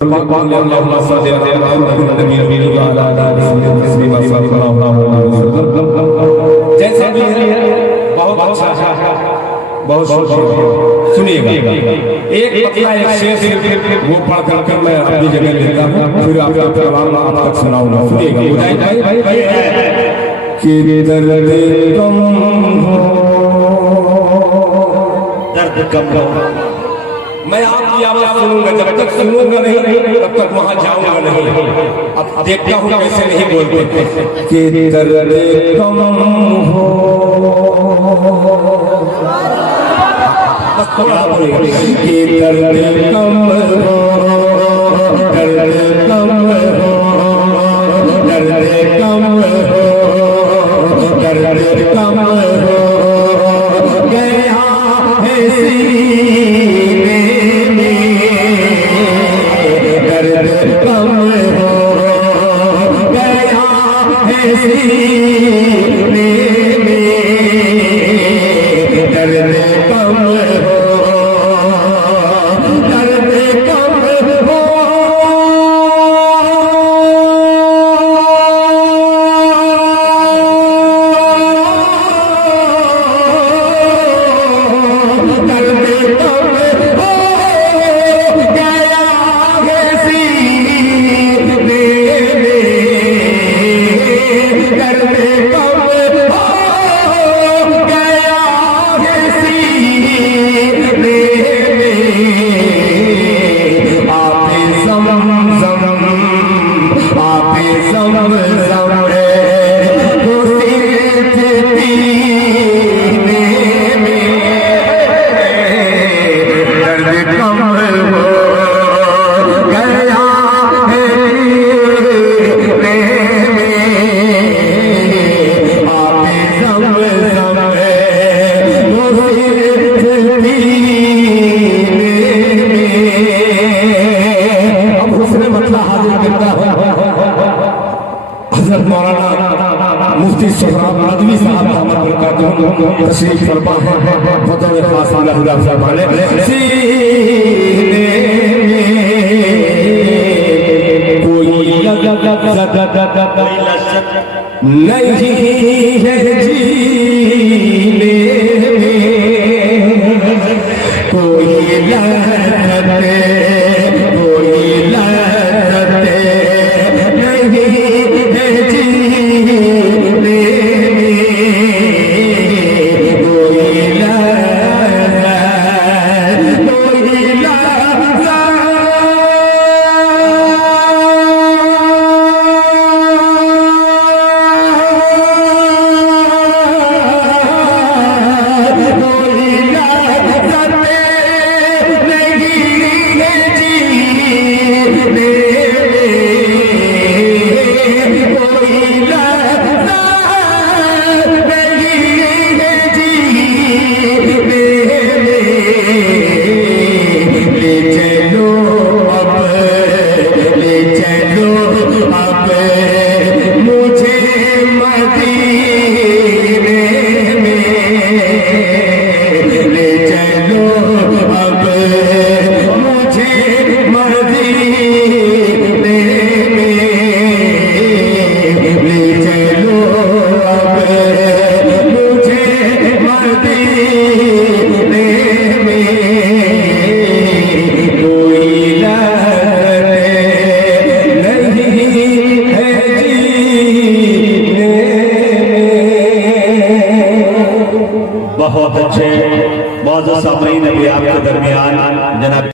जैसे भी है बहुत अच्छा बहुत सुनिएगा। एक पतला एक शेर वो पढ़ कर मैं अपनी जगह लेता हूँ, फिर आप तक सुनाऊंगा। सुनिएगा कि दर्द कम हो, मैं आपकी आवाज सुनूंगा, जब तक सुनूंगा नहीं तब तक वहां जाऊंगा नहीं। अब देखता हूँ कैसे नहीं बोलते कि दर्द कम हो, कि दर्द कम हो, दर्द कम हो, दर्द कम हो, दर्द कम हो गया है सीने में, दर्द कम हो गया है सीने में, दर्द कम हो, दर्द कम हो, मुफ्ती सोहराब नदवी साहब तशरीफ फरमा है बतौर खास अल्लाह फरमाने सीने में कोई लज़्ज़त नहीं है जीने में, कोई लज़्ज़त कोई लज़्ज़त नहीं है जीने में, कोई लज़्ज़त कोई बहुत अच्छे बहुत सामईन अभी आपके दरमियान जनाब